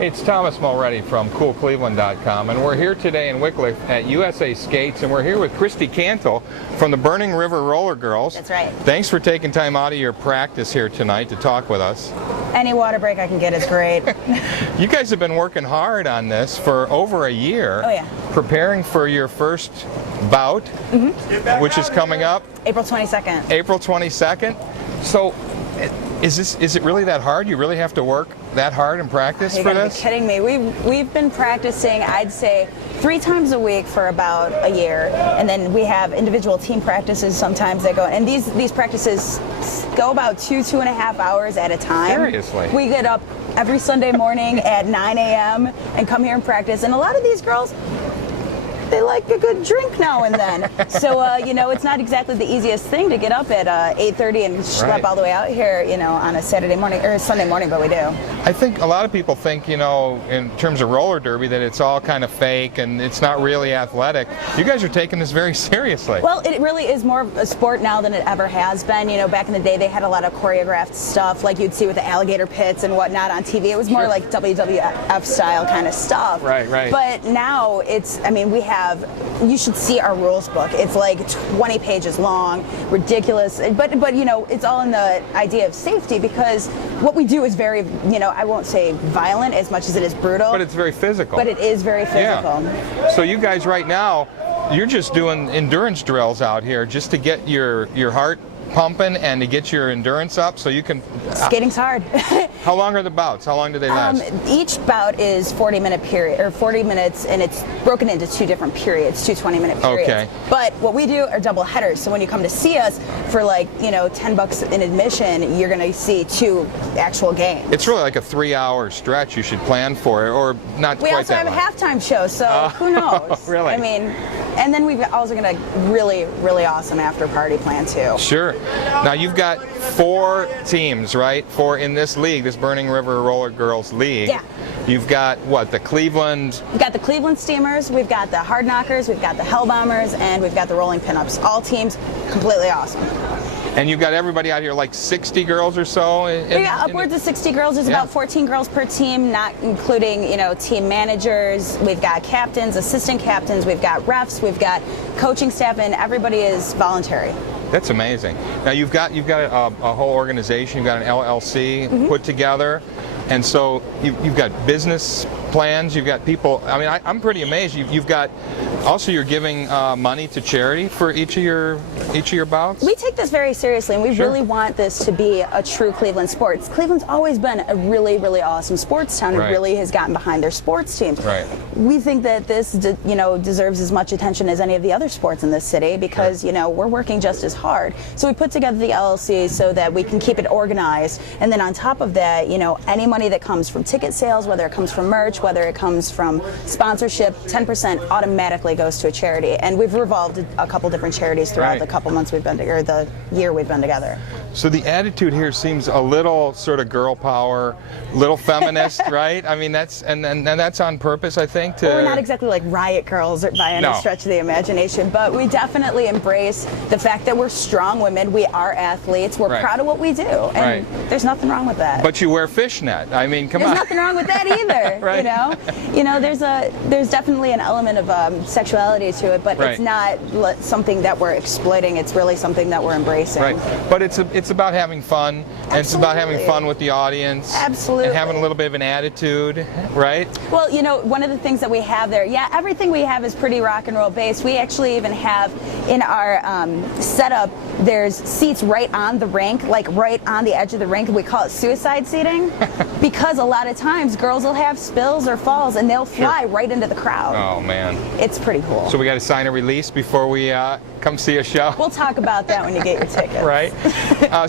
It's Thomas Mulready from CoolCleveland.com, and we're here today in Wickliffe at USA Skates, and we're here with Cristi Cantel from the Burning River Roller Girls. That's right. Thanks for taking time out of your practice here tonight to talk with us. Any water break I can get is great. You guys have been working hard on this for over a year. Oh, yeah. Preparing for your first bout, which is coming up April 22nd. April 22nd. So, is it really that hard? You really have to work that hard in practice for this? You're kidding me. We've been practicing, I'd say, 3 times a week for about a year, and then we have individual team practices sometimes that go, and these practices go about 2.5 hours at a time. Seriously? We get up every Sunday morning at 9 a.m. and come here and practice, and a lot of these girls, they like a good drink now and then. So, you know, it's not exactly the easiest thing to get up at 8:30 and schlep all the way out here, you know, on a Saturday morning or Sunday morning, but we do. I think a lot of people think, you know, in terms of roller derby, that it's all kind of fake and it's not really athletic. You guys are taking this very seriously. Well, it really is more of a sport now than it ever has been. You know, back in the day, they had a lot of choreographed stuff like you'd see with the alligator pits and whatnot on TV. It was more like WWF style kind of stuff. Right, right. But now it's, I mean, you should see our rules book. It's like 20 pages long, ridiculous. But you know, it's all in the idea of safety, because what we do is very, you know, I won't say violent as much as it is brutal. But it's very physical. But it is very physical. Yeah. So you guys right now, you're just doing endurance drills out here just to get your heart pumping and to get your endurance up so you can... Skating's hard. How long are the bouts? How long do they last? Each bout is 40 minutes, and it's broken into 2 different periods, 2 20-minute periods. Okay. But what we do are double headers. So when you come to see us for, like, you know, $10 in admission, you're going to see 2 actual games. It's really like a 3-hour stretch you should plan for, or not We quite also that have long. a halftime show, so who knows? Really? I mean, and then we've also got a really, really awesome after party plan too. Sure. Now you've got 4 teams, right? 4 in this league, this Burning River Roller Girls League. Yeah. You've got what? The Cleveland. We've got the Cleveland Steamers, we've got the Hard Knockers, we've got the Hell Bombers, and we've got the Rolling Pinups. All teams completely awesome. And you've got everybody out here, like 60 girls or so? We got upwards of 60 girls. There's about 14 girls per team, not including, you know, team managers. We've got captains, assistant captains, we've got refs, we've got coaching staff, and everybody is voluntary. That's amazing. Now you've got a whole organization, you've got an LLC put together, and so you've got business plans, you've got people. I mean, I'm pretty amazed. You've got also, you're giving money to charity for each of your bouts. We take this very seriously, and we really want this to be a true Cleveland sport. Cleveland's always been a really, really awesome sports town, and really has gotten behind their sports teams. Right. We think that this, you know, deserves as much attention as any of the other sports in this city, because you know, we're working just as hard. So we put together the LLC so that we can keep it organized, and then on top of that, you know, any money that comes from ticket sales, whether it comes from merch, whether it comes from sponsorship, 10% automatically goes to a charity. And we've revolved a couple different charities throughout the couple months we've been together, or the year we've been together. So the attitude here seems a little sort of girl power, little feminist, right? I mean, that's and that's on purpose, I think. Well, we're not exactly like riot girls by any stretch of the imagination, but we definitely embrace the fact that we're strong women. We are athletes. We're proud of what we do, and there's nothing wrong with that. But you wear fishnet. I mean, come on. There's nothing wrong with that either. You know, there's definitely an element of sexuality to it, but it's not something that we're exploiting. It's really something that we're embracing. Right. But it's about having fun, and it's about having fun with the audience. Absolutely. And having a little bit of an attitude, right? Well, you know, one of the things that we have there, everything we have is pretty rock and roll based. We actually even have in our setup, there's seats right on the rink, like right on the edge of the rink. We call it suicide seating, because a lot of times girls will have spills or falls, and they'll fly right into the crowd. Oh, man. It's pretty cool. So we got to sign a release before we come see a show? We'll talk about that when you get your tickets. Right.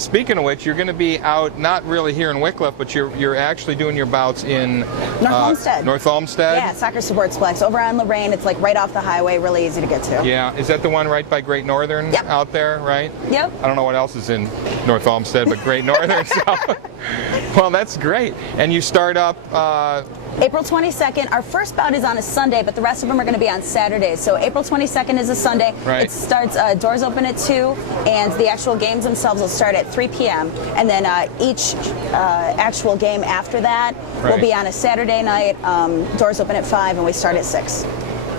Speaking of which, you're going to be out, not really here in Wickliffe, but you're actually doing your bouts in North Olmsted. North Olmsted? Yeah, Soccer Sportsplex. Over on Lorraine, it's like right off the highway, really easy to get to. Yeah. Is that the one right by Great Northern out there, right? Yep. I don't know what else is in North Olmsted, but Great Northern. So. Well, that's great. And you start up April 22nd. Our first bout is on a Sunday, but the rest of them are going to be on Saturdays. So April 22nd is a Sunday. Right. It starts, doors open at 2, and the actual games themselves will start at 3 p.m. And then each actual game after that will be on a Saturday night. Doors open at 5, and we start at 6.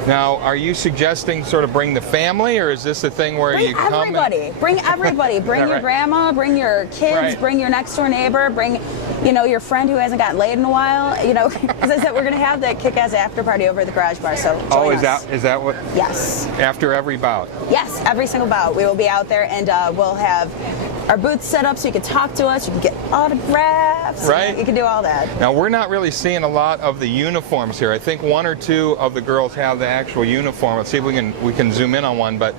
Now, are you suggesting sort of bring the family, or is this a thing where Bring you come everybody. Bring everybody. Bring your right? grandma, bring your kids, Right. bring your next door neighbor, bring, your friend who hasn't gotten laid in a while. As I said, we're going to have that kick-ass after party over at the garage bar. So join us. Is that what? Yes. After every bout? Yes, every single bout. We will be out there, and we'll have our booths set up so you can talk to us, you can get autographs, Right. You can do all that. Now, we're not really seeing a lot of the uniforms here. I think 1 or 2 of the girls have the actual uniform. Let's see if we can zoom in on one, but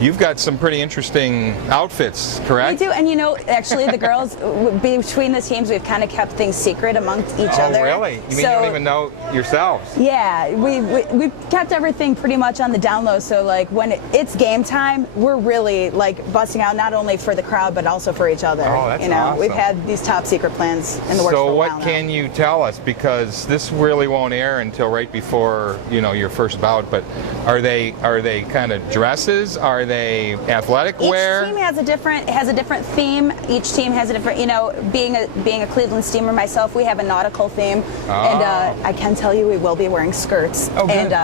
you've got some pretty interesting outfits, correct? We do, and actually the girls, between the teams, we've kind of kept things secret amongst each other. Oh, really? You mean you don't even know yourselves? Yeah, we've kept everything pretty much on the down low, so like when it's game time, we're really like busting out not only for the crowd but also for each other. Oh, that's awesome. We've had these top secret plans in the works for a So while what now. can you tell us? Because this really won't air until right before your first bout. But are they kind of dresses? Are they athletic wear? Each team has a different theme. Each team has a different. Being a Cleveland Steamer myself, we have a nautical theme, and I can tell you we will be wearing skirts and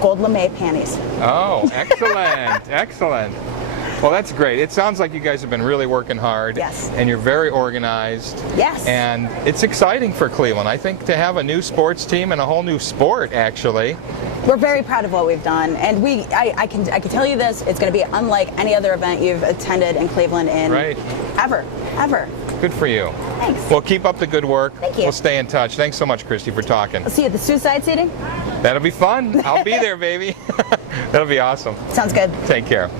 gold lame panties. Oh, excellent, excellent. Well, that's great. It sounds like you guys have been really working hard. Yes. And you're very organized. Yes. And it's exciting for Cleveland. I think to have a new sports team and a whole new sport, actually. We're very proud of what we've done, and I can tell you this: it's going to be unlike any other event you've attended in Cleveland ever. Good for you. Thanks. Well, keep up the good work. Thank you. We'll stay in touch. Thanks so much, Cristi, for talking. I'll see you at the suicide seating. That'll be fun. I'll be there, baby. That'll be awesome. Sounds good. Take care.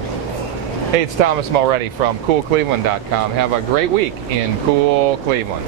Hey, it's Thomas Mulready from CoolCleveland.com. Have a great week in Cool Cleveland.